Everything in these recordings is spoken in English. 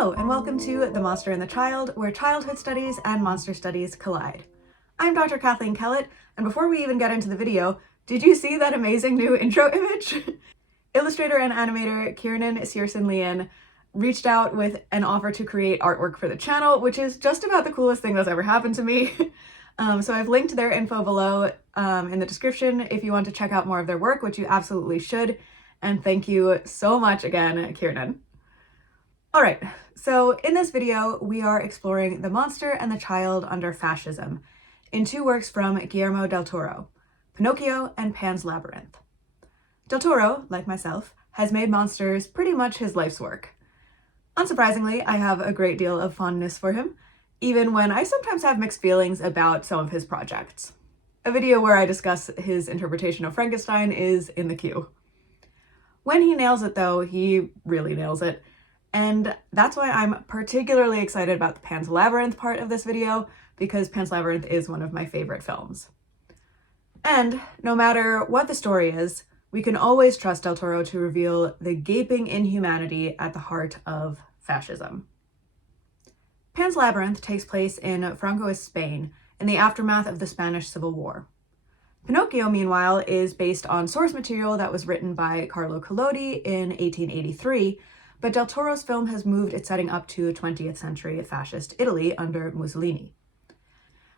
Hello, and welcome to The Monster and the Child, where childhood studies and monster studies collide. I'm Dr. Kathleen Kellett, and before we even get into the video, did you see that amazing new intro image? Illustrator and animator Kiernan Searson-Lean reached out with an offer to create artwork for the channel, which is just about the coolest thing that's ever happened to me. So I've linked their info below in the description if you want to check out more of their work, which you absolutely should. And thank you so much again, Kiernan. All right, so in this video, we are exploring the monster and the child under fascism in two works from Guillermo del Toro, Pinocchio and Pan's Labyrinth. Del Toro, like myself, has made monsters pretty much his life's work. Unsurprisingly, I have a great deal of fondness for him, even when I sometimes have mixed feelings about some of his projects. A video where I discuss his interpretation of Frankenstein is in the queue. When he nails it though, he really nails it. And that's why I'm particularly excited about the Pan's Labyrinth part of this video, because Pan's Labyrinth is one of my favorite films. And no matter what the story is, we can always trust Del Toro to reveal the gaping inhumanity at the heart of fascism. Pan's Labyrinth takes place in Francoist Spain in the aftermath of the Spanish Civil War. Pinocchio, meanwhile, is based on source material that was written by Carlo Collodi in 1883, but Del Toro's film has moved its setting up to 20th century fascist Italy under Mussolini.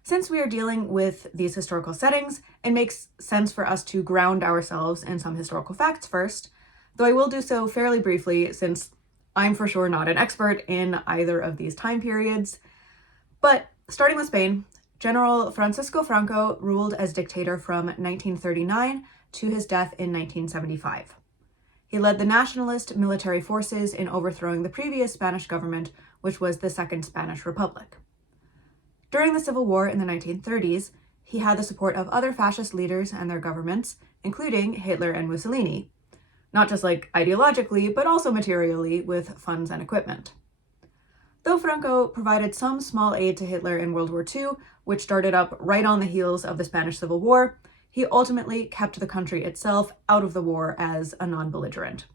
Since we are dealing with these historical settings, it makes sense for us to ground ourselves in some historical facts first, though I will do so fairly briefly since I'm for sure not an expert in either of these time periods. But starting with Spain, General Francisco Franco ruled as dictator from 1939 to his death in 1975. He led the nationalist military forces in overthrowing the previous Spanish government, which was the Second Spanish Republic. During the Civil War in the 1930s, he had the support of other fascist leaders and their governments, including Hitler and Mussolini, not just ideologically, but also materially with funds and equipment. Though Franco provided some small aid to Hitler in World War II, which started up right on the heels of the Spanish Civil War, he ultimately kept the country itself out of the war as a non-belligerent.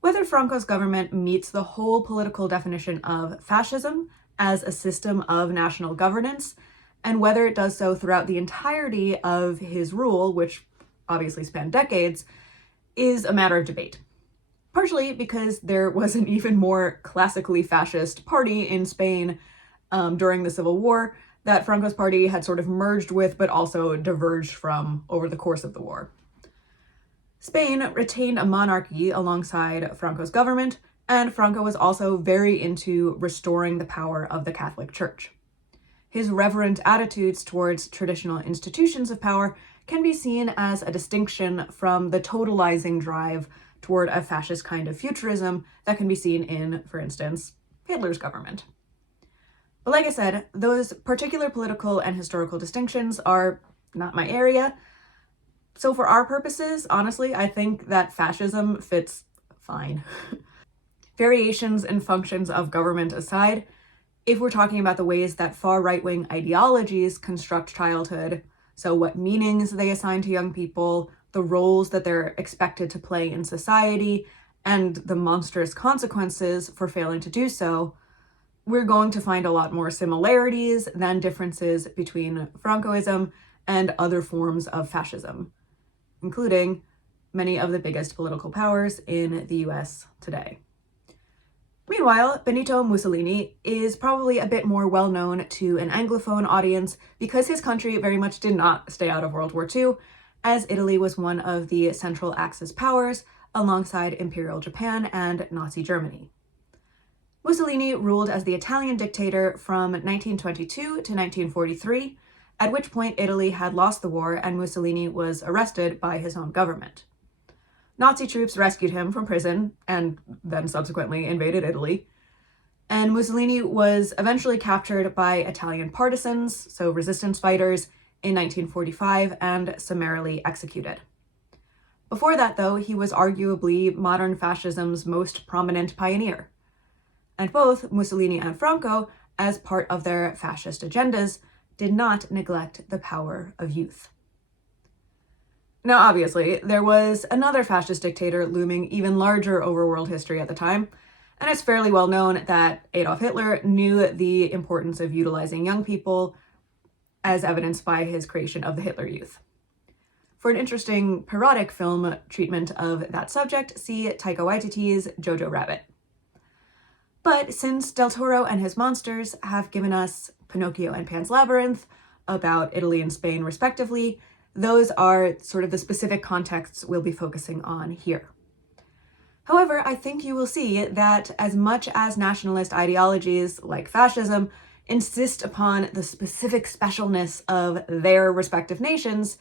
Whether Franco's government meets the whole political definition of fascism as a system of national governance, and whether it does so throughout the entirety of his rule, which obviously spanned decades, is a matter of debate. Partially because there was an even more classically fascist party in Spain during the Civil War that Franco's party had sort of merged with but also diverged from over the course of the war. Spain retained a monarchy alongside Franco's government, and Franco was also very into restoring the power of the Catholic Church. His reverent attitudes towards traditional institutions of power can be seen as a distinction from the totalizing drive toward a fascist kind of futurism that can be seen in, for instance, Hitler's government. But like I said, those particular political and historical distinctions are not my area. So for our purposes, honestly, I think that fascism fits fine. Variations and functions of government aside, if we're talking about the ways that far right-wing ideologies construct childhood, so what meanings they assign to young people, the roles that they're expected to play in society, and the monstrous consequences for failing to do so, we're going to find a lot more similarities than differences between Francoism and other forms of fascism, including many of the biggest political powers in the US today. Meanwhile, Benito Mussolini is probably a bit more well-known to an Anglophone audience because his country very much did not stay out of World War II, as Italy was one of the Central Axis powers alongside Imperial Japan and Nazi Germany. Mussolini ruled as the Italian dictator from 1922 to 1943, at which point Italy had lost the war and Mussolini was arrested by his own government. Nazi troops rescued him from prison and then subsequently invaded Italy, and Mussolini was eventually captured by Italian partisans, so resistance fighters, in 1945 and summarily executed. Before that, though, he was arguably modern fascism's most prominent pioneer. And both Mussolini and Franco, as part of their fascist agendas, did not neglect the power of youth. Now, obviously, there was another fascist dictator looming even larger over world history at the time, And it's fairly well known that Adolf Hitler knew the importance of utilizing young people, as evidenced by his creation of the Hitler Youth. For an interesting parodic film treatment of that subject, see Taika Waititi's Jojo Rabbit. But since Del Toro and his monsters have given us Pinocchio and Pan's Labyrinth, about Italy and Spain respectively, those are sort of the specific contexts we'll be focusing on here. However, I think you will see that as much as nationalist ideologies like fascism insist upon the specific specialness of their respective nations,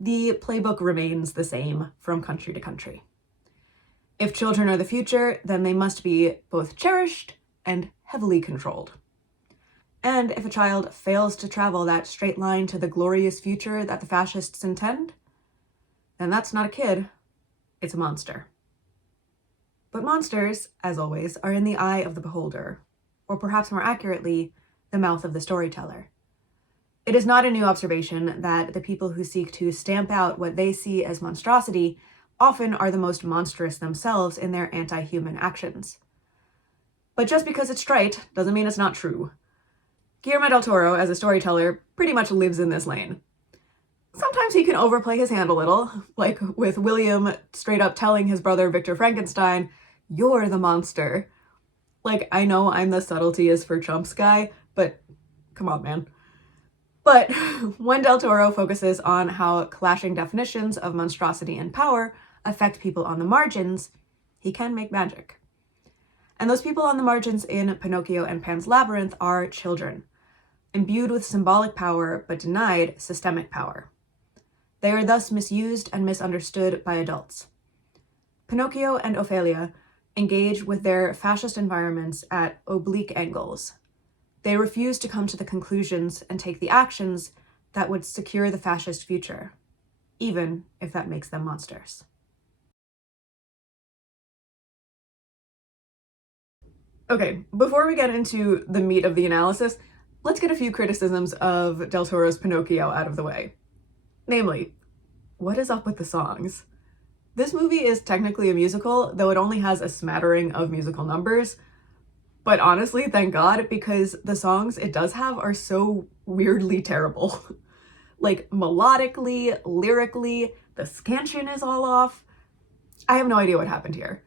the playbook remains the same from country to country. If children are the future, then they must be both cherished and heavily controlled. And if a child fails to travel that straight line to the glorious future that the fascists intend, then that's not a kid, it's a monster. But monsters, as always, are in the eye of the beholder, or perhaps more accurately, the mouth of the storyteller. It is not a new observation that the people who seek to stamp out what they see as monstrosity often are the most monstrous themselves in their anti-human actions. But just because it's trite doesn't mean it's not true. Guillermo del Toro, as a storyteller, pretty much lives in this lane. Sometimes he can overplay his hand a little, like with William straight up telling his brother Victor Frankenstein, "You're the monster." Like, I know I'm the subtlety is for chumps guy, but come on, man. But when Del Toro focuses on how clashing definitions of monstrosity and power affect people on the margins, he can make magic. And those people on the margins in Pinocchio and Pan's Labyrinth are children, imbued with symbolic power but denied systemic power. They are thus misused and misunderstood by adults. Pinocchio and Ofelia engage with their fascist environments at oblique angles. They refuse to come to the conclusions and take the actions that would secure the fascist future, even if that makes them monsters. Okay, before we get into the meat of the analysis, let's get a few criticisms of Del Toro's Pinocchio out of the way. Namely, what is up with the songs? This movie is technically a musical, though it only has a smattering of musical numbers. But honestly, thank God, because the songs it does have are so weirdly terrible. Like, melodically, lyrically, the scansion is all off. I have no idea what happened here.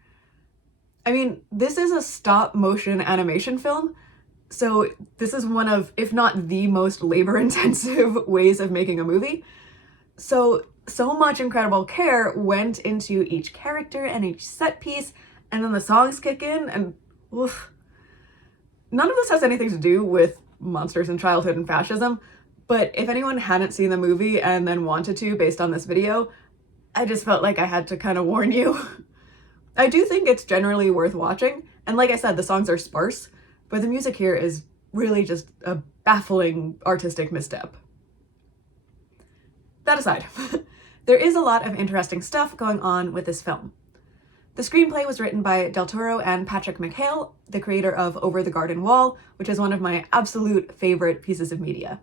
I mean, this is a stop-motion animation film, so this is one of, if not the most labor-intensive ways of making a movie. So much incredible care went into each character and each set piece, and then the songs kick in, and oof. None of this has anything to do with monsters and childhood and fascism, but if anyone hadn't seen the movie and then wanted to based on this video, I just felt like I had to kind of warn you. I do think it's generally worth watching, and like I said, the songs are sparse, but the music here is really just a baffling artistic misstep. That aside, there is a lot of interesting stuff going on with this film. The screenplay was written by Del Toro and Patrick McHale, the creator of Over the Garden Wall, which is one of my absolute favorite pieces of media.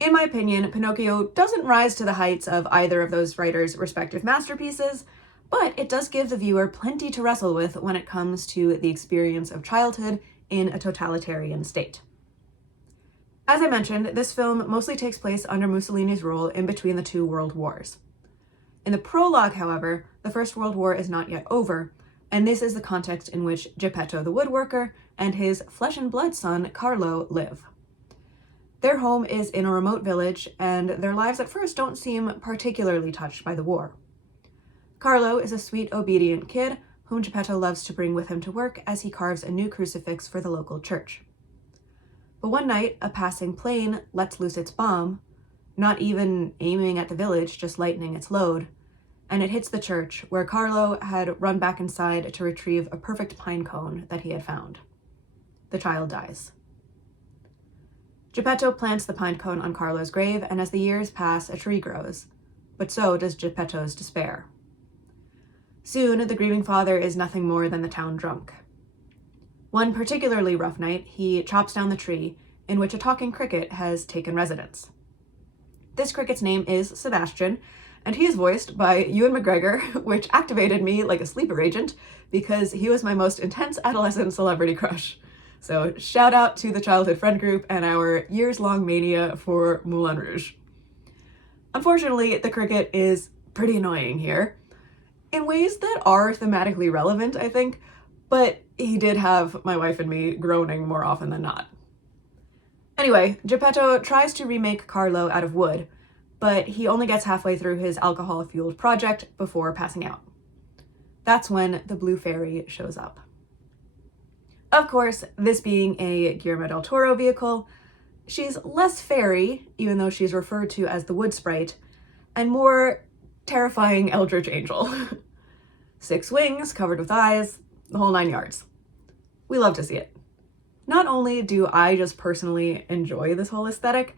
In my opinion, Pinocchio doesn't rise to the heights of either of those writers' respective masterpieces, but it does give the viewer plenty to wrestle with when it comes to the experience of childhood in a totalitarian state. As I mentioned, this film mostly takes place under Mussolini's rule in between the two world wars. In the prologue, however, the First World War is not yet over, and this is the context in which Geppetto the woodworker and his flesh and blood son, Carlo, live. Their home is in a remote village, and their lives at first don't seem particularly touched by the war. Carlo is a sweet, obedient kid whom Geppetto loves to bring with him to work as he carves a new crucifix for the local church. But one night, a passing plane lets loose its bomb, not even aiming at the village, just lightening its load, and it hits the church, where Carlo had run back inside to retrieve a perfect pine cone that he had found. The child dies. Geppetto plants the pine cone on Carlo's grave, and as the years pass, a tree grows, but so does Geppetto's despair. Soon, the grieving father is nothing more than the town drunk. One particularly rough night, he chops down the tree, in which a talking cricket has taken residence. This cricket's name is Sebastian, and he is voiced by Ewan McGregor, which activated me like a sleeper agent because he was my most intense adolescent celebrity crush. So shout out to the childhood friend group and our years-long mania for Moulin Rouge. Unfortunately, the cricket is pretty annoying here, in ways that are thematically relevant, I think, but he did have my wife and me groaning more often than not. Anyway, Geppetto tries to remake Carlo out of wood, but he only gets halfway through his alcohol-fueled project before passing out. That's when the blue fairy shows up. Of course, this being a Guillermo del Toro vehicle, she's less fairy, even though she's referred to as the wood sprite, and more terrifying eldritch angel. 6 wings, covered with eyes, the whole 9 yards. We love to see it. Not only do I just personally enjoy this whole aesthetic,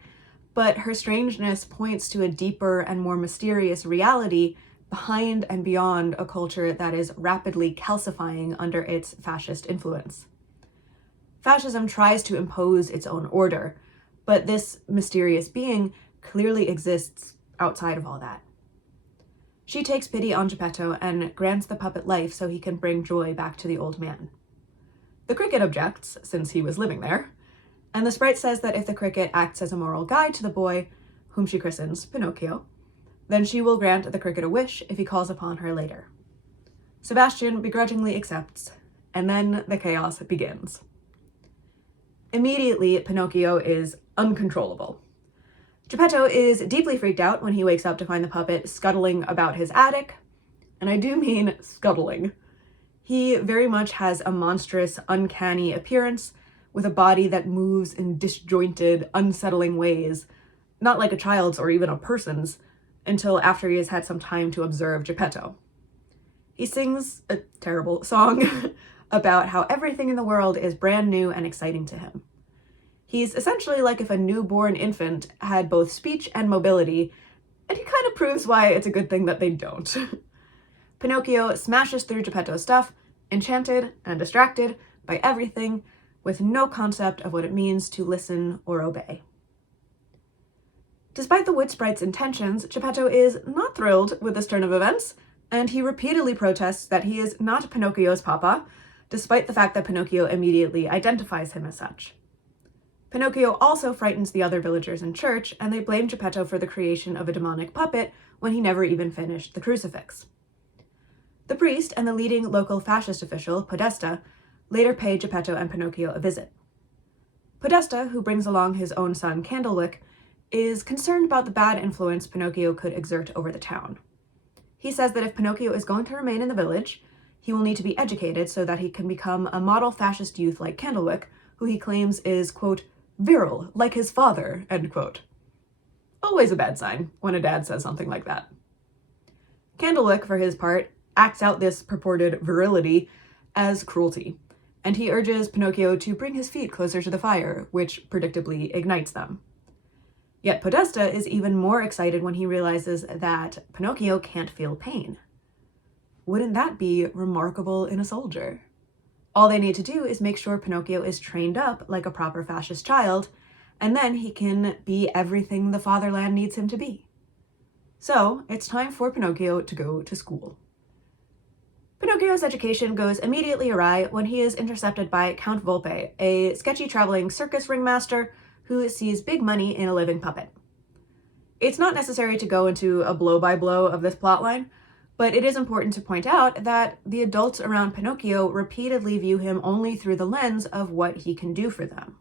but her strangeness points to a deeper and more mysterious reality behind and beyond a culture that is rapidly calcifying under its fascist influence. Fascism tries to impose its own order, but this mysterious being clearly exists outside of all that. She takes pity on Geppetto and grants the puppet life so he can bring joy back to the old man. The cricket objects, since he was living there, and the sprite says that if the cricket acts as a moral guide to the boy, whom she christens Pinocchio, then she will grant the cricket a wish if he calls upon her later. Sebastian begrudgingly accepts, and then the chaos begins. Immediately, Pinocchio is uncontrollable. Geppetto is deeply freaked out when he wakes up to find the puppet scuttling about his attic, and I do mean scuttling. He very much has a monstrous, uncanny appearance with a body that moves in disjointed, unsettling ways, not like a child's or even a person's, until after he has had some time to observe Geppetto. He sings a terrible song about how everything in the world is brand new and exciting to him. He's essentially like if a newborn infant had both speech and mobility, and he kind of proves why it's a good thing that they don't. Pinocchio smashes through Geppetto's stuff, enchanted and distracted by everything, with no concept of what it means to listen or obey. Despite the wood sprite's intentions, Geppetto is not thrilled with this turn of events, and he repeatedly protests that he is not Pinocchio's papa, despite the fact that Pinocchio immediately identifies him as such. Pinocchio also frightens the other villagers in church, and they blame Geppetto for the creation of a demonic puppet when he never even finished the crucifix. The priest and the leading local fascist official, Podesta, later pay Geppetto and Pinocchio a visit. Podesta, who brings along his own son Candlewick, is concerned about the bad influence Pinocchio could exert over the town. He says that if Pinocchio is going to remain in the village, he will need to be educated so that he can become a model fascist youth like Candlewick, who he claims is, quote, virile, like his father, end quote. Always a bad sign when a dad says something like that. Candlewick, for his part, acts out this purported virility as cruelty, and he urges Pinocchio to bring his feet closer to the fire, which predictably ignites them. Yet Podesta is even more excited when he realizes that Pinocchio can't feel pain. Wouldn't that be remarkable in a soldier? All they need to do is make sure Pinocchio is trained up like a proper fascist child, and then he can be everything the fatherland needs him to be. So, it's time for Pinocchio to go to school. Pinocchio's education goes immediately awry when he is intercepted by Count Volpe, a sketchy traveling circus ringmaster who sees big money in a living puppet. It's not necessary to go into a blow-by-blow of this plotline, but it is important to point out that the adults around Pinocchio repeatedly view him only through the lens of what he can do for them.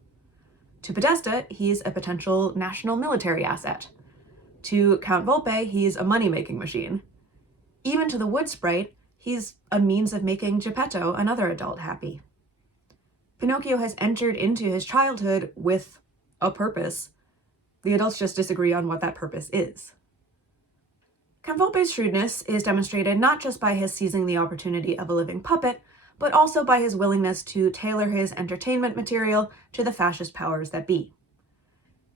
To Podesta, he's a potential national military asset. To Count Volpe, he's a money-making machine. Even to the wood sprite, he's a means of making Geppetto, another adult, happy. Pinocchio has entered into his childhood with a purpose. The adults just disagree on what that purpose is. Count Volpe's shrewdness is demonstrated not just by his seizing the opportunity of a living puppet, but also by his willingness to tailor his entertainment material to the fascist powers that be.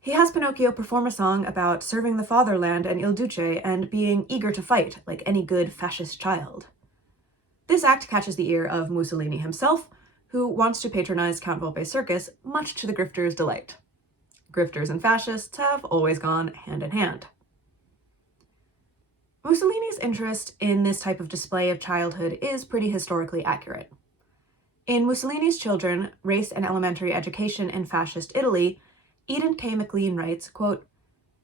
He has Pinocchio perform a song about serving the fatherland and Il Duce and being eager to fight like any good fascist child. This act catches the ear of Mussolini himself, who wants to patronize Count Volpe's circus, much to the grifters' delight. Grifters and fascists have always gone hand in hand. Mussolini's interest in this type of display of childhood is pretty historically accurate. In Mussolini's Children, Race and Elementary Education in Fascist Italy, Eden K. McLean writes, quote,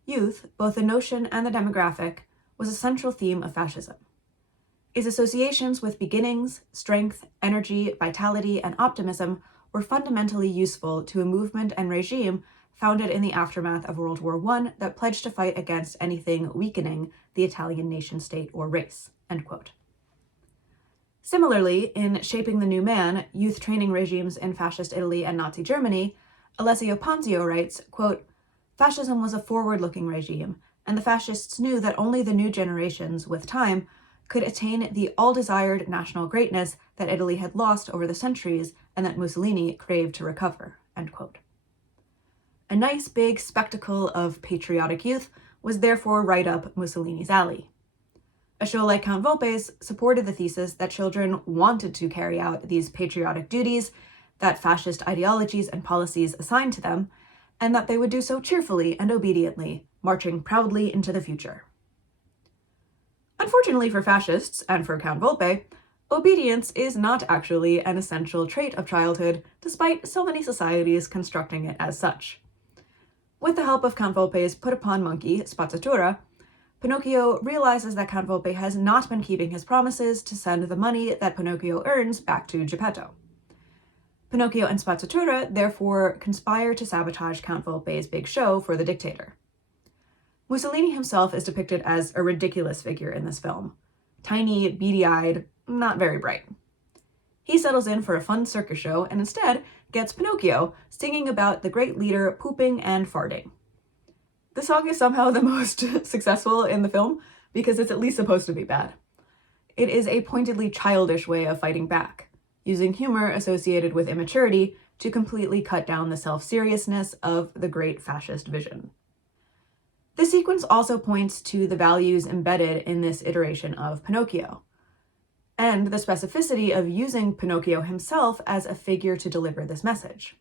"Youth, both the notion and the demographic, was a central theme of fascism. Its associations with beginnings, strength, energy, vitality, and optimism were fundamentally useful to a movement and regime founded in the aftermath of World War I that pledged to fight against anything weakening the Italian nation-state or race." End quote. Similarly, in Shaping the New Man, Youth Training Regimes in Fascist Italy and Nazi Germany, Alessio Ponzio writes, quote, "Fascism was a forward-looking regime, and the fascists knew that only the new generations, with time, could attain the all-desired national greatness that Italy had lost over the centuries and that Mussolini craved to recover." End quote. A nice big spectacle of patriotic youth was therefore right up Mussolini's alley. A show like Count Volpe's supported the thesis that children wanted to carry out these patriotic duties that fascist ideologies and policies assigned to them, and that they would do so cheerfully and obediently, marching proudly into the future. Unfortunately for fascists, and for Count Volpe, obedience is not actually an essential trait of childhood, despite so many societies constructing it as such. With the help of Count Volpe's put-upon monkey, Spazzatura, Pinocchio realizes that Count Volpe has not been keeping his promises to send the money that Pinocchio earns back to Geppetto. Pinocchio and Spazzatura therefore conspire to sabotage Count Volpe's big show for the dictator. Mussolini himself is depicted as a ridiculous figure in this film. Tiny, beady-eyed, not very bright. He settles in for a fun circus show and instead gets Pinocchio singing about the great leader pooping and farting. The song is somehow the most successful in the film because it's at least supposed to be bad. It is a pointedly childish way of fighting back, using humor associated with immaturity to completely cut down the self-seriousness of the great fascist vision. The sequence also points to the values embedded in this iteration of Pinocchio, and the specificity of using Pinocchio himself as a figure to deliver this message.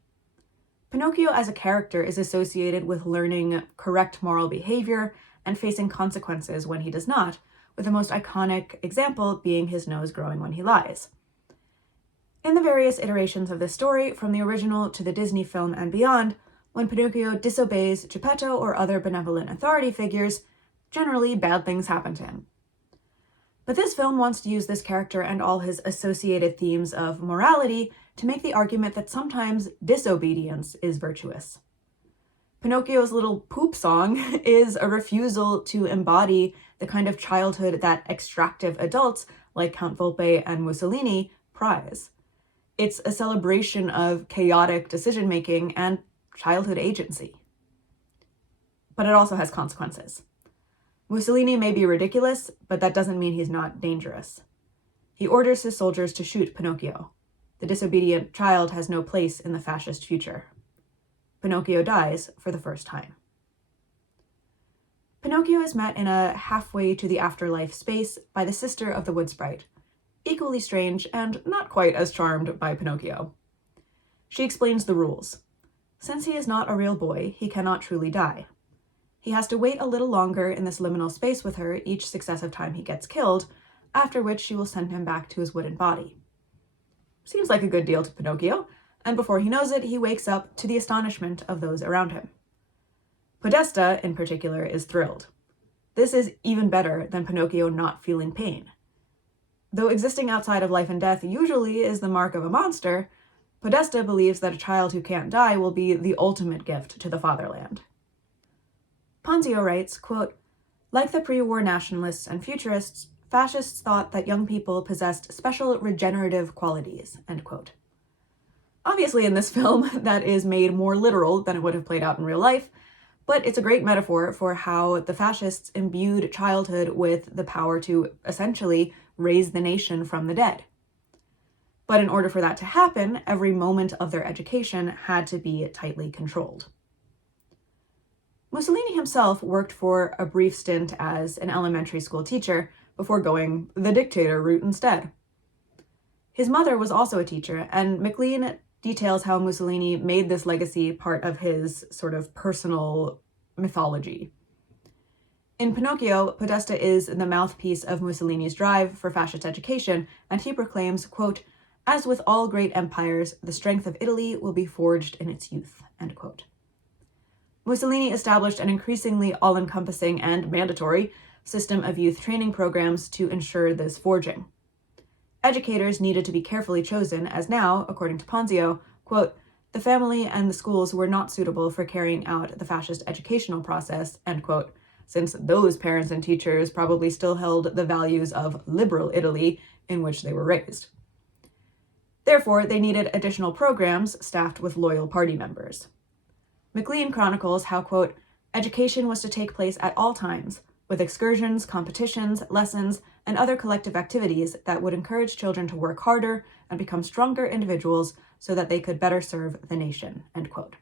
Pinocchio as a character is associated with learning correct moral behavior and facing consequences when he does not, with the most iconic example being his nose growing when he lies. In the various iterations of this story, from the original to the Disney film and beyond, when Pinocchio disobeys Geppetto or other benevolent authority figures, generally bad things happen to him. But this film wants to use this character and all his associated themes of morality to make the argument that sometimes disobedience is virtuous. Pinocchio's little poop song is a refusal to embody the kind of childhood that extractive adults like Count Volpe and Mussolini prize. It's a celebration of chaotic decision-making and childhood agency. But it also has consequences. Mussolini may be ridiculous, but that doesn't mean he's not dangerous. He orders his soldiers to shoot Pinocchio. The disobedient child has no place in the fascist future. Pinocchio dies for the first time. Pinocchio is met in a halfway to the afterlife space by the sister of the wood sprite, equally strange and not quite as charmed by Pinocchio. She explains the rules. Since he is not a real boy, he cannot truly die. He has to wait a little longer in this liminal space with her each successive time he gets killed, after which she will send him back to his wooden body. Seems like a good deal to Pinocchio, and before he knows it, he wakes up to the astonishment of those around him. Podesta, in particular, is thrilled. This is even better than Pinocchio not feeling pain. Though existing outside of life and death usually is the mark of a monster, Podesta believes that a child who can't die will be the ultimate gift to the fatherland. Ponzio writes, quote, "Like the pre-war nationalists and futurists, fascists thought that young people possessed special regenerative qualities," end quote. Obviously in this film, that is made more literal than it would have played out in real life, but it's a great metaphor for how the fascists imbued childhood with the power to essentially raise the nation from the dead. But in order for that to happen, every moment of their education had to be tightly controlled. Mussolini himself worked for a brief stint as an elementary school teacher before going the dictator route instead. His mother was also a teacher, and McLean details how Mussolini made this legacy part of his sort of personal mythology. In Pinocchio, Podesta is the mouthpiece of Mussolini's drive for fascist education, and he proclaims, quote, "As with all great empires, the strength of Italy will be forged in its youth," end quote. Mussolini established an increasingly all-encompassing and mandatory system of youth training programs to ensure this forging. Educators needed to be carefully chosen, as now, according to Ponzio, quote, "The family and the schools were not suitable for carrying out the fascist educational process," end quote, since those parents and teachers probably still held the values of liberal Italy in which they were raised. Therefore, they needed additional programs staffed with loyal party members. MacLean chronicles how, quote, "Education was to take place at all times, with excursions, competitions, lessons, and other collective activities that would encourage children to work harder and become stronger individuals so that they could better serve the nation," end quote.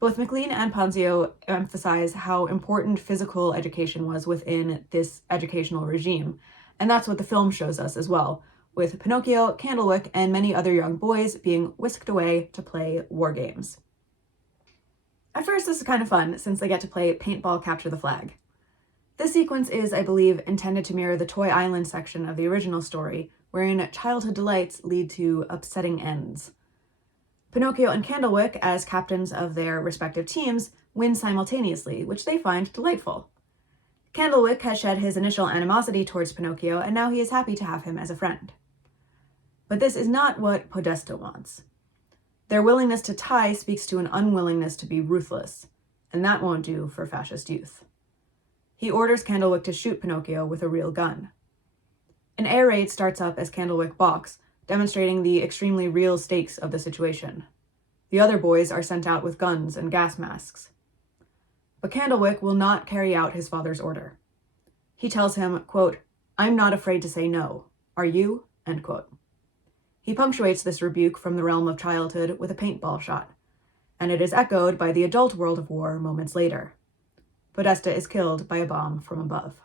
Both MacLean and Ponzio emphasize how important physical education was within this educational regime, and that's what the film shows us as well, with Pinocchio, Candlewick, and many other young boys being whisked away to play war games. At first, this is kind of fun, since they get to play paintball capture the flag. This sequence is, I believe, intended to mirror the Toy Island section of the original story, wherein childhood delights lead to upsetting ends. Pinocchio and Candlewick, as captains of their respective teams, win simultaneously, which they find delightful. Candlewick has shed his initial animosity towards Pinocchio, and now he is happy to have him as a friend. But this is not what Podesta wants. Their willingness to tie speaks to an unwillingness to be ruthless, and that won't do for fascist youth. He orders Candlewick to shoot Pinocchio with a real gun. An air raid starts up as Candlewick balks, demonstrating the extremely real stakes of the situation. The other boys are sent out with guns and gas masks. But Candlewick will not carry out his father's order. He tells him, quote, "I'm not afraid to say no. Are you?" end quote. He punctuates this rebuke from the realm of childhood with a paintball shot, and it is echoed by the adult world of war moments later. Podesta is killed by a bomb from above.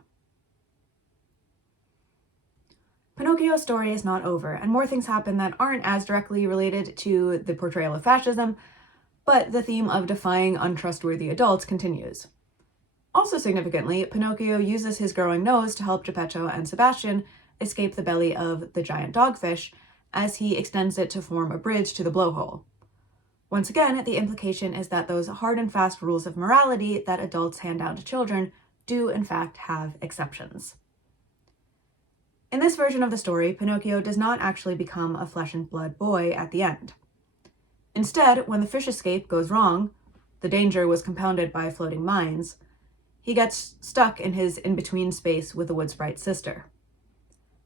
Pinocchio's story is not over, and more things happen that aren't as directly related to the portrayal of fascism, but the theme of defying untrustworthy adults continues. Also significantly, Pinocchio uses his growing nose to help Geppetto and Sebastian escape the belly of the giant dogfish as he extends it to form a bridge to the blowhole. Once again, the implication is that those hard and fast rules of morality that adults hand down to children do in fact have exceptions. In this version of the story, Pinocchio does not actually become a flesh and blood boy at the end. Instead, when the fish escape goes wrong, the danger was compounded by floating mines, he gets stuck in his in-between space with the wood sprite's sister.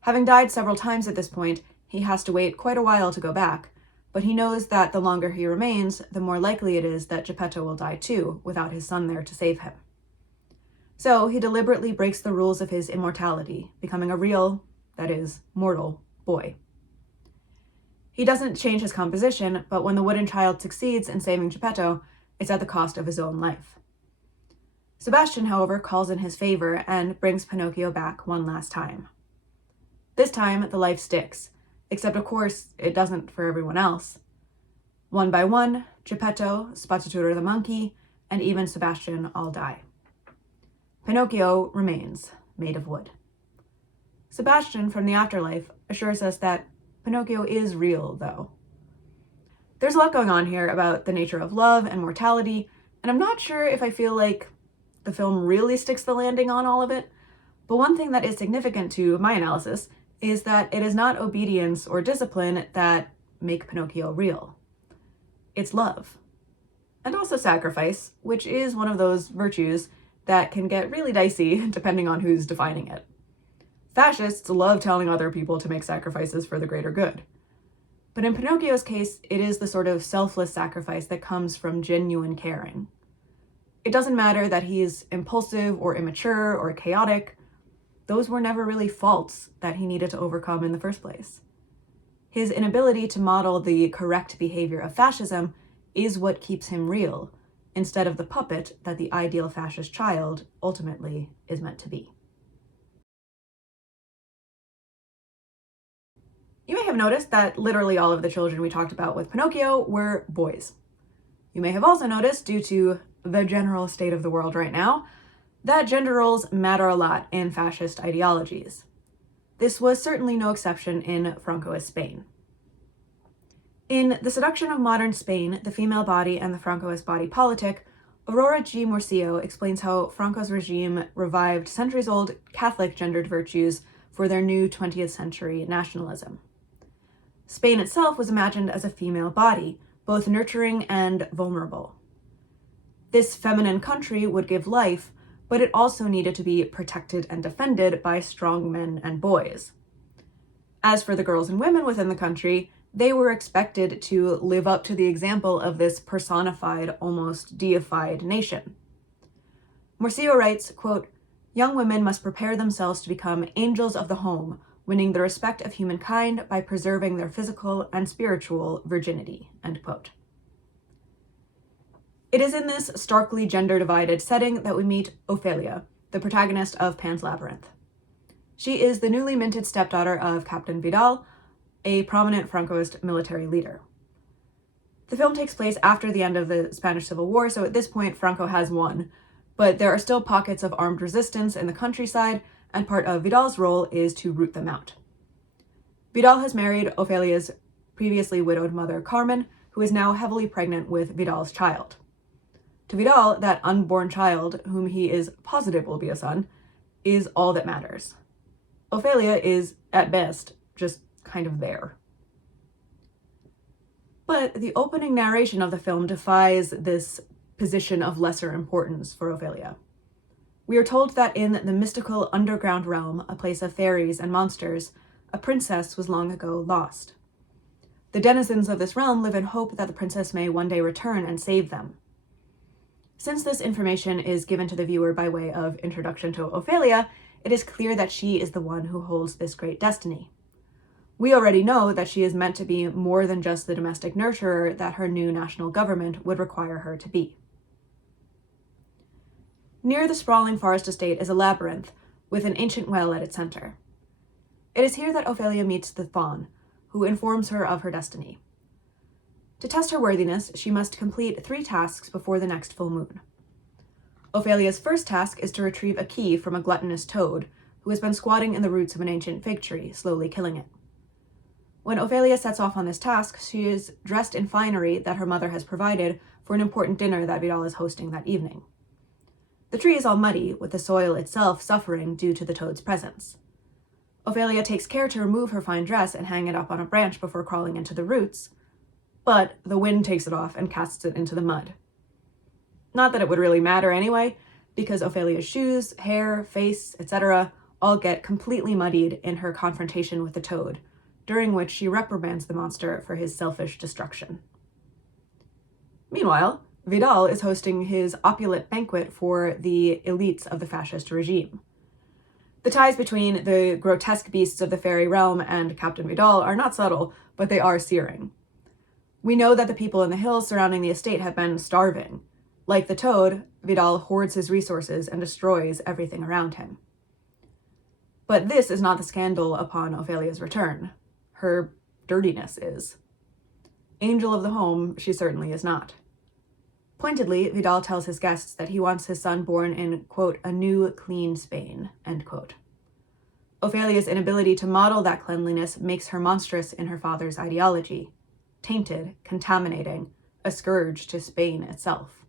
Having died several times at this point, he has to wait quite a while to go back, but he knows that the longer he remains, the more likely it is that Geppetto will die too, without his son there to save him. So he deliberately breaks the rules of his immortality, becoming a real, that is, mortal, boy. He doesn't change his composition, but when the wooden child succeeds in saving Geppetto, it's at the cost of his own life. Sebastian, however, calls in his favor and brings Pinocchio back one last time. This time, the life sticks, except of course, it doesn't for everyone else. One by one, Geppetto, Spazzatura the monkey, and even Sebastian all die. Pinocchio remains, made of wood. Sebastian from the afterlife assures us that Pinocchio is real, though. There's a lot going on here about the nature of love and mortality, and I'm not sure if I feel like the film really sticks the landing on all of it, but one thing that is significant to my analysis is that it is not obedience or discipline that make Pinocchio real. It's love. And also sacrifice, which is one of those virtues that can get really dicey depending on who's defining it. Fascists love telling other people to make sacrifices for the greater good. But in Pinocchio's case, it is the sort of selfless sacrifice that comes from genuine caring. It doesn't matter that he's impulsive or immature or chaotic. Those were never really faults that he needed to overcome in the first place. His inability to model the correct behavior of fascism is what keeps him real, instead of the puppet that the ideal fascist child ultimately is meant to be. You may have noticed that literally all of the children we talked about with Pinocchio were boys. You may have also noticed, due to the general state of the world right now, that gender roles matter a lot in fascist ideologies. This was certainly no exception in Francoist Spain. In The Seduction of Modern Spain, the Female Body and the Francoist Body Politic, Aurora G. Murcio explains how Franco's regime revived centuries-old Catholic gendered virtues for their new 20th century nationalism. Spain itself was imagined as a female body, both nurturing and vulnerable. This feminine country would give life, but it also needed to be protected and defended by strong men and boys. As for the girls and women within the country, they were expected to live up to the example of this personified, almost deified nation. Murcio writes, quote, "Young women must prepare themselves to become angels of the home, winning the respect of humankind by preserving their physical and spiritual virginity," end quote. It is in this starkly gender-divided setting that we meet Ofelia, the protagonist of Pan's Labyrinth. She is the newly minted stepdaughter of Captain Vidal, a prominent Francoist military leader. The film takes place after the end of the Spanish Civil War, so at this point Franco has won, but there are still pockets of armed resistance in the countryside, and part of Vidal's role is to root them out. Vidal has married Ofelia's previously widowed mother, Carmen, who is now heavily pregnant with Vidal's child. To Vidal, that unborn child, whom he is positive will be a son, is all that matters. Ofelia is, at best, just kind of there. But the opening narration of the film defies this position of lesser importance for Ofelia. We are told that in the mystical underground realm, a place of fairies and monsters, a princess was long ago lost. The denizens of this realm live in hope that the princess may one day return and save them. Since this information is given to the viewer by way of introduction to Ofelia, it is clear that she is the one who holds this great destiny. We already know that she is meant to be more than just the domestic nurturer that her new national government would require her to be. Near the sprawling forest estate is a labyrinth, with an ancient well at its center. It is here that Ofelia meets the faun, who informs her of her destiny. To test her worthiness, she must complete 3 tasks before the next full moon. Ophelia's first task is to retrieve a key from a gluttonous toad, who has been squatting in the roots of an ancient fig tree, slowly killing it. When Ofelia sets off on this task, she is dressed in finery that her mother has provided for an important dinner that Vidal is hosting that evening. The tree is all muddy, with the soil itself suffering due to the toad's presence. Ofelia takes care to remove her fine dress and hang it up on a branch before crawling into the roots, but the wind takes it off and casts it into the mud. Not that it would really matter anyway, because Ophelia's shoes, hair, face, etc. all get completely muddied in her confrontation with the toad, during which she reprimands the monster for his selfish destruction. Meanwhile, Vidal is hosting his opulent banquet for the elites of the fascist regime. The ties between the grotesque beasts of the fairy realm and Captain Vidal are not subtle, but they are searing. We know that the people in the hills surrounding the estate have been starving. Like the toad, Vidal hoards his resources and destroys everything around him. But this is not the scandal upon Ophelia's return. Her dirtiness is. Angel of the home, she certainly is not. Pointedly, Vidal tells his guests that he wants his son born in, quote, a new, clean Spain, end quote. Ophelia's inability to model that cleanliness makes her monstrous in her father's ideology. Tainted, contaminating, a scourge to Spain itself.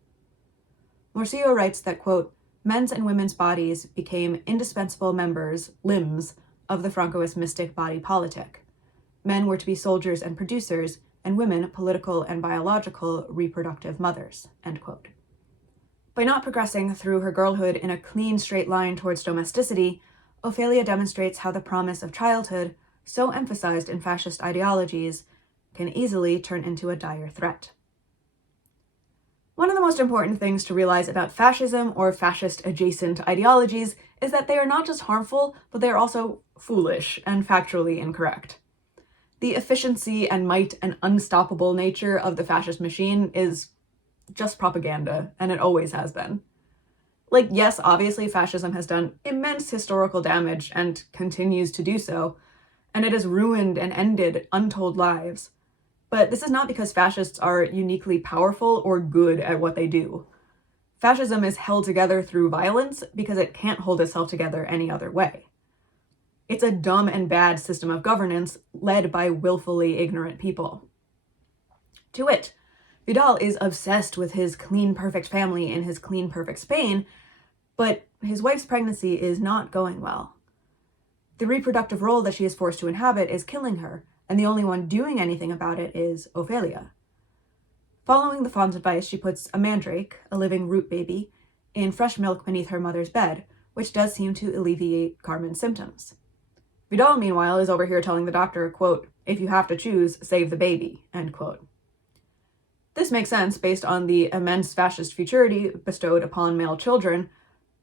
Murcio writes that, quote, men's and women's bodies became indispensable members, limbs, of the Francoist mystic body politic. Men were to be soldiers and producers, and women political and biological reproductive mothers, end quote. By not progressing through her girlhood in a clean, straight line towards domesticity, Ofelia demonstrates how the promise of childhood, so emphasized in fascist ideologies, can easily turn into a dire threat. One of the most important things to realize about fascism or fascist-adjacent ideologies is that they are not just harmful, but they are also foolish and factually incorrect. The efficiency and might and unstoppable nature of the fascist machine is just propaganda, and it always has been. Like, yes, obviously fascism has done immense historical damage and continues to do so, and it has ruined and ended untold lives. But this is not because fascists are uniquely powerful or good at what they do. Fascism is held together through violence because it can't hold itself together any other way. It's a dumb and bad system of governance led by willfully ignorant people. To wit, Vidal is obsessed with his clean, perfect family in his clean, perfect Spain, but his wife's pregnancy is not going well. The reproductive role that she is forced to inhabit is killing her, and the only one doing anything about it is Ofelia. Following the fawn's advice, she puts a mandrake, a living root baby, in fresh milk beneath her mother's bed, which does seem to alleviate Carmen's symptoms. Vidal, meanwhile, is over here telling the doctor, quote, "If you have to choose, save the baby," end quote. This makes sense based on the immense fascist futurity bestowed upon male children,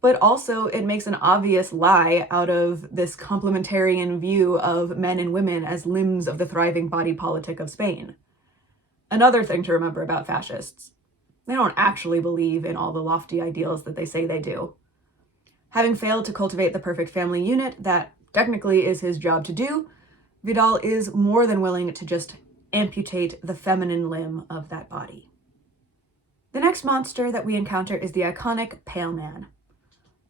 but also it makes an obvious lie out of this complementarian view of men and women as limbs of the thriving body politic of Spain. Another thing to remember about fascists: they don't actually believe in all the lofty ideals that they say they do. Having failed to cultivate the perfect family unit that technically is his job to do, Vidal is more than willing to just amputate the feminine limb of that body. The next monster that we encounter is the iconic Pale Man.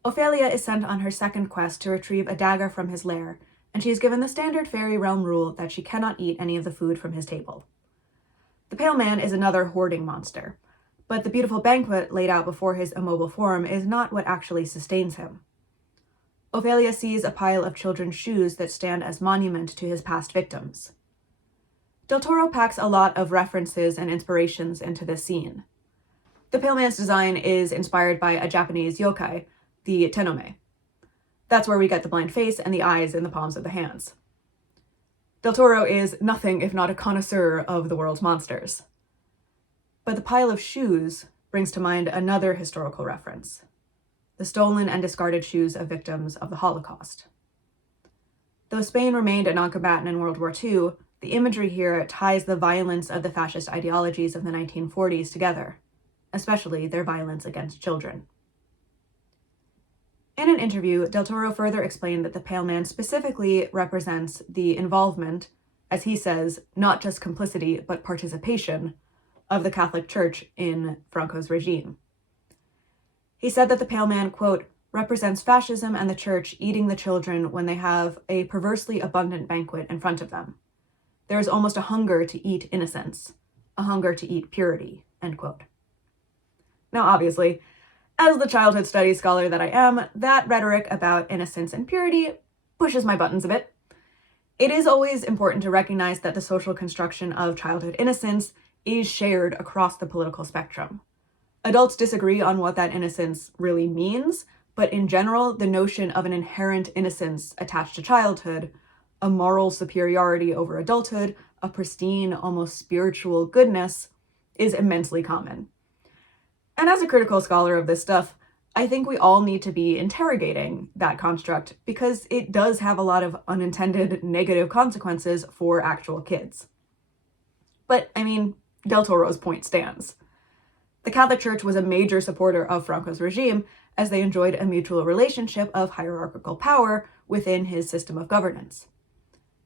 Ofelia is sent on her second quest to retrieve a dagger from his lair, and she is given the standard fairy realm rule that she cannot eat any of the food from his table. The Pale Man is another hoarding monster, but the beautiful banquet laid out before his immobile form is not what actually sustains him. Ofelia sees a pile of children's shoes that stand as monument to his past victims. Del Toro packs a lot of references and inspirations into this scene. The Pale Man's design is inspired by a Japanese yokai, the tenome. That's where we get the blind face and the eyes in the palms of the hands. Del Toro is nothing if not a connoisseur of the world's monsters. But the pile of shoes brings to mind another historical reference: the stolen and discarded shoes of victims of the Holocaust. Though Spain remained a non-combatant in World War II, the imagery here ties the violence of the fascist ideologies of the 1940s together, especially their violence against children. In an interview, Del Toro further explained that the Pale Man specifically represents the involvement, as he says, not just complicity, but participation, of the Catholic Church in Franco's regime. He said that the Pale Man, quote, represents fascism and the church eating the children when they have a perversely abundant banquet in front of them. There is almost a hunger to eat innocence, a hunger to eat purity, end quote. Now, obviously, as the childhood studies scholar that I am, that rhetoric about innocence and purity pushes my buttons a bit. It is always important to recognize that the social construction of childhood innocence is shared across the political spectrum. Adults disagree on what that innocence really means, but in general, the notion of an inherent innocence attached to childhood, a moral superiority over adulthood, a pristine, almost spiritual goodness, is immensely common. And as a critical scholar of this stuff, I think we all need to be interrogating that construct because it does have a lot of unintended negative consequences for actual kids. But, I mean, Del Toro's point stands. The Catholic Church was a major supporter of Franco's regime as they enjoyed a mutual relationship of hierarchical power within his system of governance.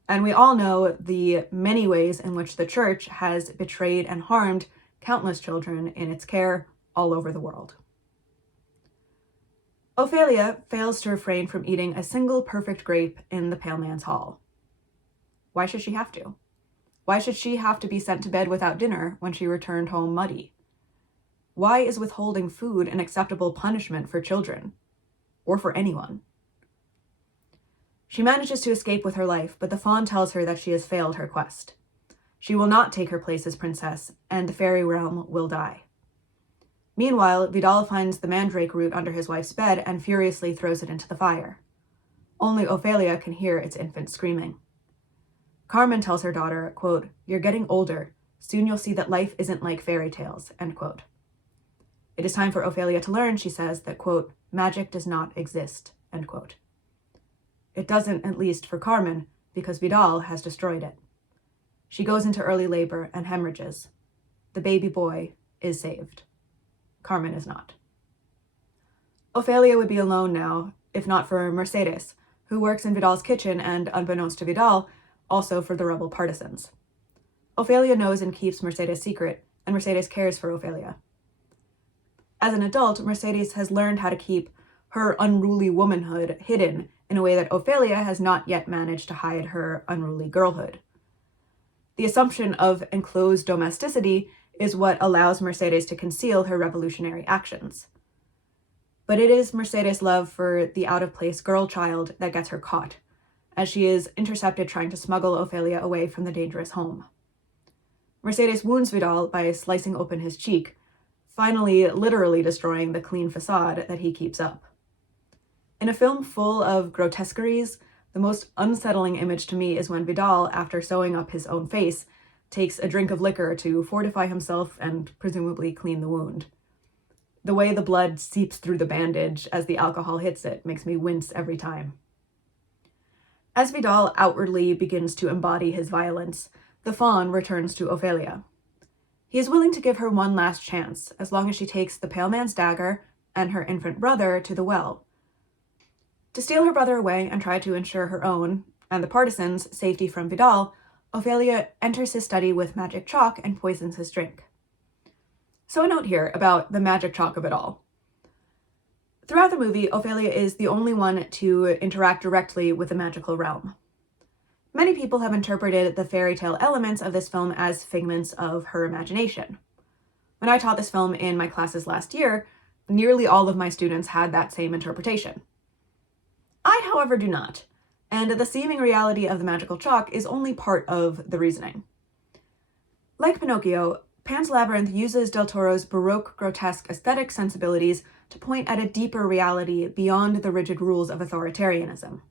And we all know the many ways in which the Church has betrayed and harmed countless children in its care all over the world. Ofelia fails to refrain from eating a single perfect grape in the Pale Man's hall. Why should she have to? Why should she have to be sent to bed without dinner when she returned home muddy? Why is withholding food an acceptable punishment for children? Or for anyone? She manages to escape with her life, but the fawn tells her that she has failed her quest. She will not take her place as princess, and the fairy realm will die. Meanwhile, Vidal finds the mandrake root under his wife's bed and furiously throws it into the fire. Only Ofelia can hear its infant screaming. Carmen tells her daughter, quote, "You're getting older. Soon you'll see that life isn't like fairy tales," end quote. It is time for Ofelia to learn, she says, that, quote, "magic does not exist," end quote. It doesn't, at least for Carmen, because Vidal has destroyed it. She goes into early labor and hemorrhages. The baby boy is saved. Carmen is not. Ofelia would be alone now, if not for Mercedes, who works in Vidal's kitchen and, unbeknownst to Vidal, also for the rebel partisans. Ofelia knows and keeps Mercedes' secret, and Mercedes cares for Ofelia. As an adult, Mercedes has learned how to keep her unruly womanhood hidden in a way that Ofelia has not yet managed to hide her unruly girlhood. The assumption of enclosed domesticity is what allows Mercedes to conceal her revolutionary actions. But it is Mercedes' love for the out-of-place girl child that gets her caught, as she is intercepted trying to smuggle Ofelia away from the dangerous home. Mercedes wounds Vidal by slicing open his cheek, finally literally destroying the clean facade that he keeps up. In a film full of grotesqueries, the most unsettling image to me is when Vidal, after sewing up his own face, takes a drink of liquor to fortify himself and presumably clean the wound. The way the blood seeps through the bandage as the alcohol hits it makes me wince every time. As Vidal outwardly begins to embody his violence, the faun returns to Ofelia. He is willing to give her one last chance, as long as she takes the pale man's dagger and her infant brother to the well. To steal her brother away and try to ensure her own, and the partisans' safety from Vidal, Ofelia enters his study with magic chalk and poisons his drink. So a note here about the magic chalk of it all. Throughout the movie, Ofelia is the only one to interact directly with the magical realm. Many people have interpreted the fairy tale elements of this film as figments of her imagination. When I taught this film in my classes last year, nearly all of my students had that same interpretation. I, however, do not, and the seeming reality of the magical chalk is only part of the reasoning. Like Pinocchio, Pan's Labyrinth uses Del Toro's Baroque grotesque aesthetic sensibilities to point at a deeper reality beyond the rigid rules of authoritarianism.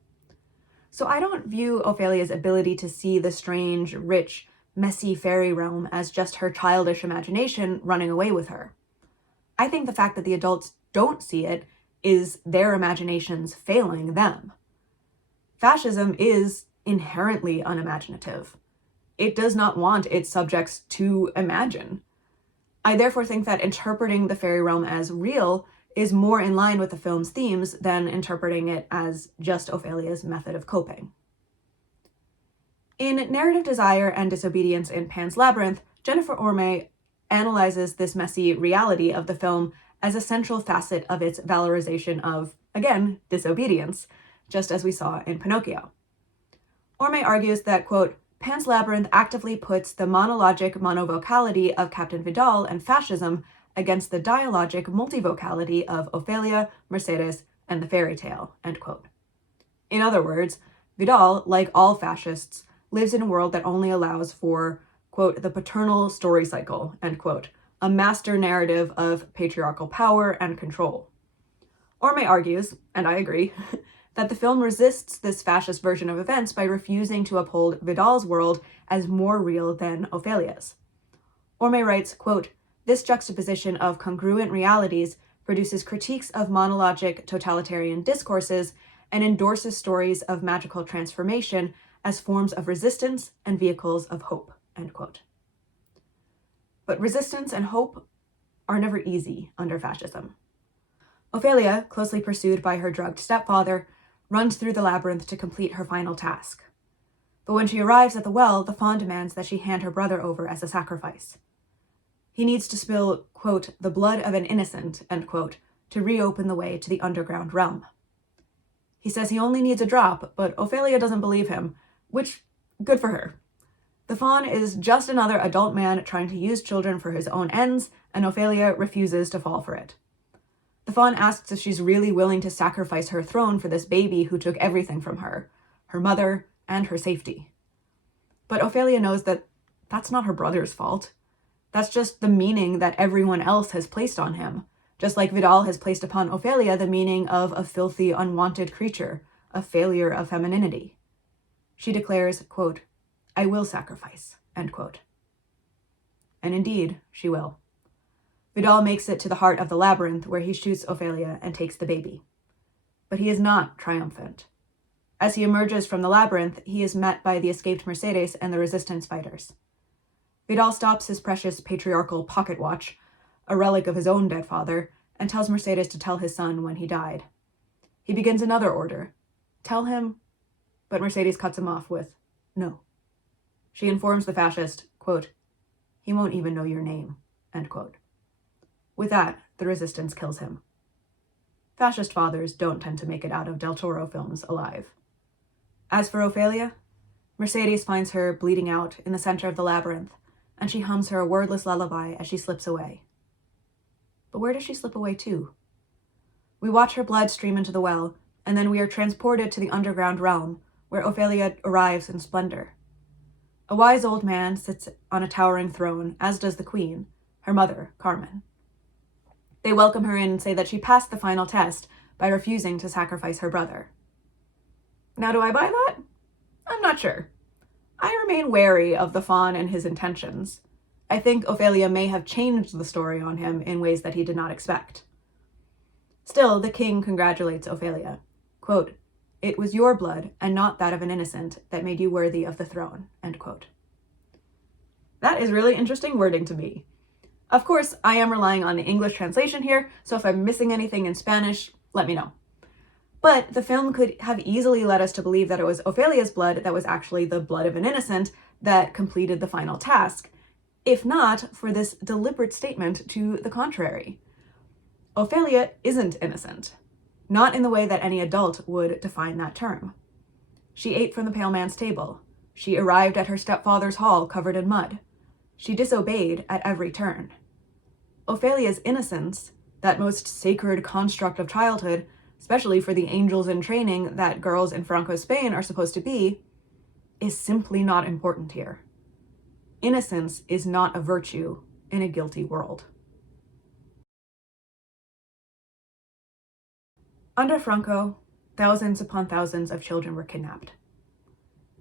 So I don't view Ophelia's ability to see the strange, rich, messy fairy realm as just her childish imagination running away with her. I think the fact that the adults don't see it is their imaginations failing them. Fascism is inherently unimaginative. It does not want its subjects to imagine. I therefore think that interpreting the fairy realm as real is more in line with the film's themes than interpreting it as just Ophelia's method of coping. In Narrative Desire and Disobedience in Pan's Labyrinth, Jennifer Orme analyzes this messy reality of the film as a central facet of its valorization of, again, disobedience, just as we saw in Pinocchio. Orme argues that, quote, Pan's Labyrinth actively puts the monologic monovocality of Captain Vidal and fascism against the dialogic multivocality of Ofelia, Mercedes, and the fairy tale, end quote. In other words, Vidal, like all fascists, lives in a world that only allows for, quote, the paternal story cycle, end quote, a master narrative of patriarchal power and control. Orme argues, and I agree, that the film resists this fascist version of events by refusing to uphold Vidal's world as more real than Ophelia's. Orme writes, quote, this juxtaposition of congruent realities produces critiques of monologic totalitarian discourses and endorses stories of magical transformation as forms of resistance and vehicles of hope, end quote. But resistance and hope are never easy under fascism. Ofelia, closely pursued by her drugged stepfather, runs through the labyrinth to complete her final task. But when she arrives at the well, the faun demands that she hand her brother over as a sacrifice. He needs to spill, quote, the blood of an innocent, end quote, to reopen the way to the underground realm. He says he only needs a drop, but Ofelia doesn't believe him, which, good for her. The faun is just another adult man trying to use children for his own ends, and Ofelia refuses to fall for it. The faun asks if she's really willing to sacrifice her throne for this baby who took everything from her mother, and her safety. But Ofelia knows that that's not her brother's fault. That's just the meaning that everyone else has placed on him, just like Vidal has placed upon Ofelia the meaning of a filthy, unwanted creature, a failure of femininity. She declares, quote, I will sacrifice, end quote. And indeed, she will. Vidal makes it to the heart of the labyrinth where he shoots Ofelia and takes the baby. But he is not triumphant. As he emerges from the labyrinth, he is met by the escaped Mercedes and the resistance fighters. Vidal stops his precious patriarchal pocket watch, a relic of his own dead father, and tells Mercedes to tell his son when he died. He begins another order. Tell him, but Mercedes cuts him off with, no. She informs the fascist, quote, he won't even know your name, end quote. With that, the resistance kills him. Fascist fathers don't tend to make it out of Del Toro films alive. As for Ofelia, Mercedes finds her bleeding out in the center of the labyrinth, and she hums her a wordless lullaby as she slips away. But where does she slip away to? We watch her blood stream into the well, and then we are transported to the underground realm, where Ofelia arrives in splendor. A wise old man sits on a towering throne, as does the queen, her mother, Carmen. They welcome her in and say that she passed the final test by refusing to sacrifice her brother. Now, do I buy that? I'm not sure. I remain wary of the faun and his intentions. I think Ofelia may have changed the story on him in ways that he did not expect. Still, the king congratulates Ofelia. Quote, "It was your blood, and not that of an innocent, that made you worthy of the throne," end quote. That is really interesting wording to me. Of course, I am relying on the English translation here, so if I'm missing anything in Spanish, let me know. But the film could have easily led us to believe that it was Ophelia's blood that was actually the blood of an innocent that completed the final task, if not for this deliberate statement to the contrary. Ofelia isn't innocent, not in the way that any adult would define that term. She ate from the pale man's table. She arrived at her stepfather's hall covered in mud. She disobeyed at every turn. Ophelia's innocence, that most sacred construct of childhood, especially for the angels in training that girls in Franco's Spain are supposed to be, is simply not important here. Innocence is not a virtue in a guilty world. Under Franco, thousands upon thousands of children were kidnapped.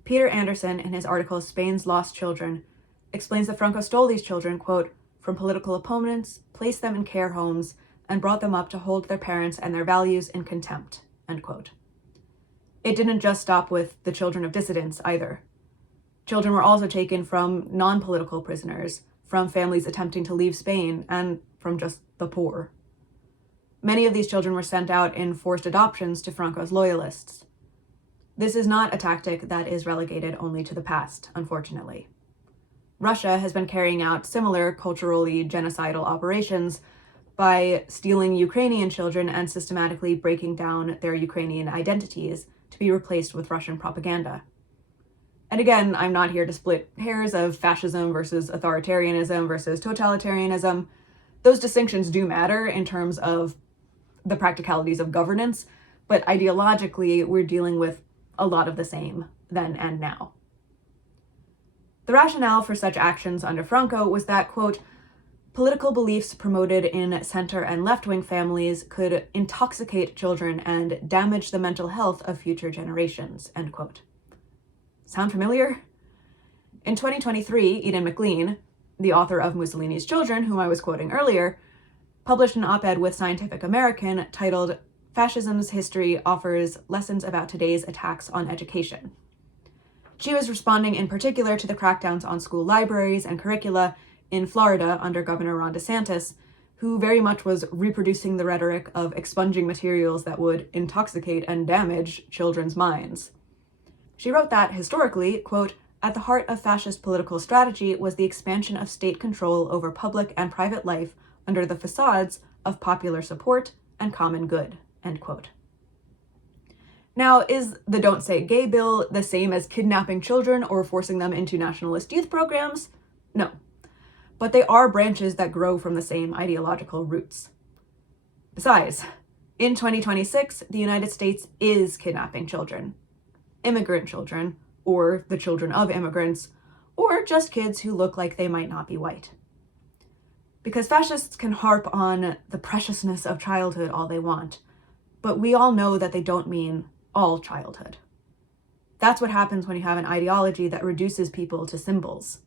Peter Anderson, in his article Spain's Lost Children, explains that Franco stole these children, quote, "from political opponents, placed them in care homes, and brought them up to hold their parents and their values in contempt," end quote. It didn't just stop with the children of dissidents either. Children were also taken from non-political prisoners, from families attempting to leave Spain, and from just the poor. Many of these children were sent out in forced adoptions to Franco's loyalists. This is not a tactic that is relegated only to the past, unfortunately. Russia has been carrying out similar culturally genocidal operations by stealing Ukrainian children and systematically breaking down their Ukrainian identities to be replaced with Russian propaganda. And again, I'm not here to split hairs of fascism versus authoritarianism versus totalitarianism. Those distinctions do matter in terms of the practicalities of governance, but ideologically, we're dealing with a lot of the same then and now. The rationale for such actions under Franco was that, quote, "political beliefs promoted in center and left-wing families could intoxicate children and damage the mental health of future generations," end quote. Sound familiar? In 2023, Eden McLean, the author of Mussolini's Children, whom I was quoting earlier, published an op-ed with Scientific American titled "Fascism's History Offers Lessons About Today's Attacks on Education." She was responding in particular to the crackdowns on school libraries and curricula in Florida under Governor Ron DeSantis, who very much was reproducing the rhetoric of expunging materials that would intoxicate and damage children's minds. She wrote that, historically, quote, "at the heart of fascist political strategy was the expansion of state control over public and private life under the facades of popular support and common good," end quote. Now, is the Don't Say Gay bill the same as kidnapping children or forcing them into nationalist youth programs? No. But they are branches that grow from the same ideological roots. Besides, in 2026, the United States is kidnapping children. Immigrant children, or the children of immigrants, or just kids who look like they might not be white. Because fascists can harp on the preciousness of childhood all they want, but we all know that they don't mean all childhood. That's what happens when you have an ideology that reduces people to symbols.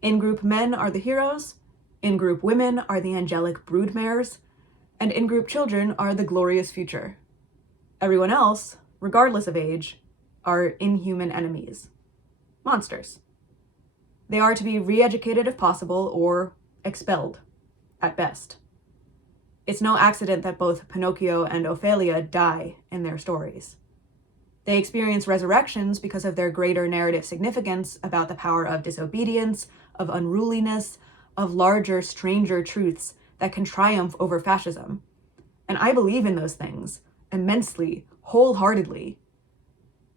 In-group men are the heroes, in-group women are the angelic broodmares, and in-group children are the glorious future. Everyone else, regardless of age, are inhuman enemies. Monsters. They are to be re-educated if possible, or expelled, at best. It's no accident that both Pinocchio and Ofelia die in their stories. They experience resurrections because of their greater narrative significance about the power of disobedience, of unruliness, of larger, stranger truths that can triumph over fascism. And I believe in those things immensely, wholeheartedly.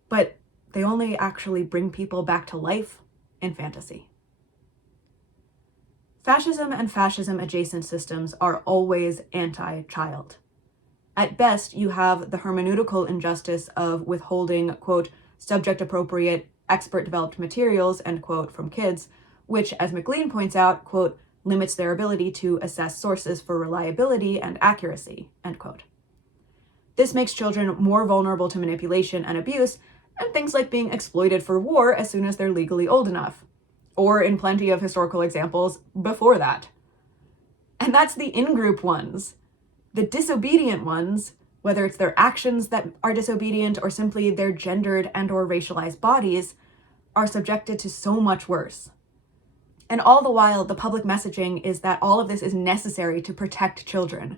But they only actually bring people back to life in fantasy. Fascism and fascism-adjacent systems are always anti-child. At best, you have the hermeneutical injustice of withholding, quote, subject-appropriate, expert-developed materials, end quote, from kids, which, as McLean points out, quote, limits their ability to assess sources for reliability and accuracy, end quote. This makes children more vulnerable to manipulation and abuse, and things like being exploited for war as soon as they're legally old enough, or in plenty of historical examples before that. And that's the in-group ones. The disobedient ones, whether it's their actions that are disobedient or simply their gendered and or racialized bodies, are subjected to so much worse. And all the while, the public messaging is that all of this is necessary to protect children,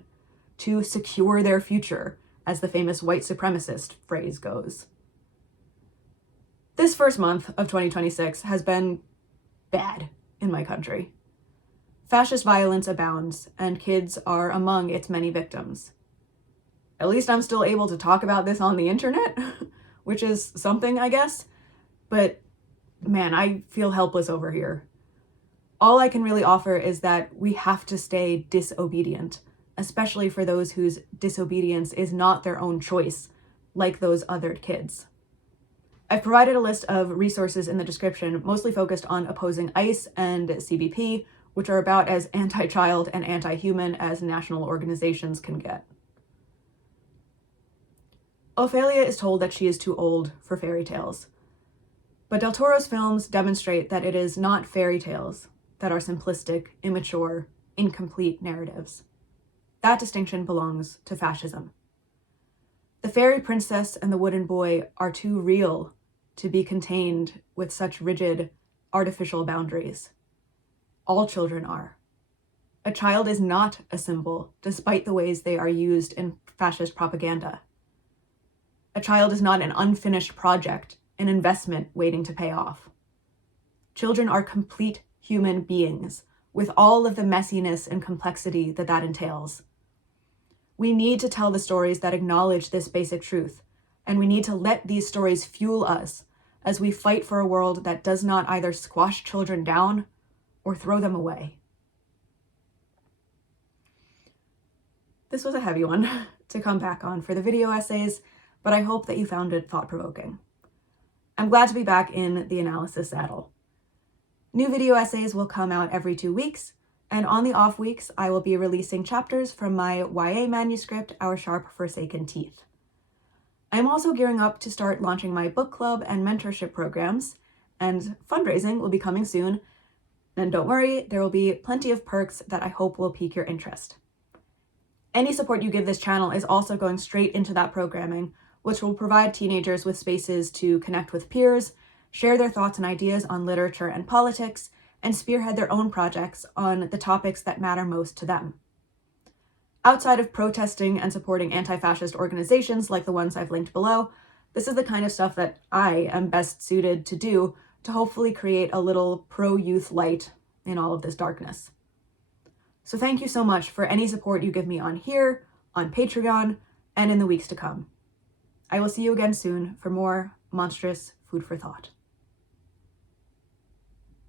to secure their future, as the famous white supremacist phrase goes. This first month of 2026 has been bad in my country. Fascist violence abounds, and kids are among its many victims. At least I'm still able to talk about this on the internet, which is something, I guess. But man, I feel helpless over here. All I can really offer is that we have to stay disobedient, especially for those whose disobedience is not their own choice, like those othered kids. I've provided a list of resources in the description, mostly focused on opposing ICE and CBP, which are about as anti-child and anti-human as national organizations can get. Ofelia is told that she is too old for fairy tales. But Del Toro's films demonstrate that it is not fairy tales that are simplistic, immature, incomplete narratives. That distinction belongs to fascism. The fairy princess and the wooden boy are too real to be contained with such rigid, artificial boundaries. All children are. A child is not a symbol, despite the ways they are used in fascist propaganda. A child is not an unfinished project, an investment waiting to pay off. Children are complete human beings, with all of the messiness and complexity that entails. We need to tell the stories that acknowledge this basic truth, and we need to let these stories fuel us as we fight for a world that does not either squash children down or throw them away. This was a heavy one to come back on for the video essays, but I hope that you found it thought-provoking. I'm glad to be back in the analysis saddle. New video essays will come out every 2 weeks, and on the off weeks, I will be releasing chapters from my YA manuscript, Our Sharp Forsaken Teeth. I'm also gearing up to start launching my book club and mentorship programs, and fundraising will be coming soon. And don't worry, there will be plenty of perks that I hope will pique your interest. Any support you give this channel is also going straight into that programming, which will provide teenagers with spaces to connect with peers, share their thoughts and ideas on literature and politics, and spearhead their own projects on the topics that matter most to them. Outside of protesting and supporting anti-fascist organizations like the ones I've linked below, this is the kind of stuff that I am best suited to do to hopefully create a little pro-youth light in all of this darkness. So thank you so much for any support you give me on here, on Patreon, and in the weeks to come. I will see you again soon for more monstrous food for thought.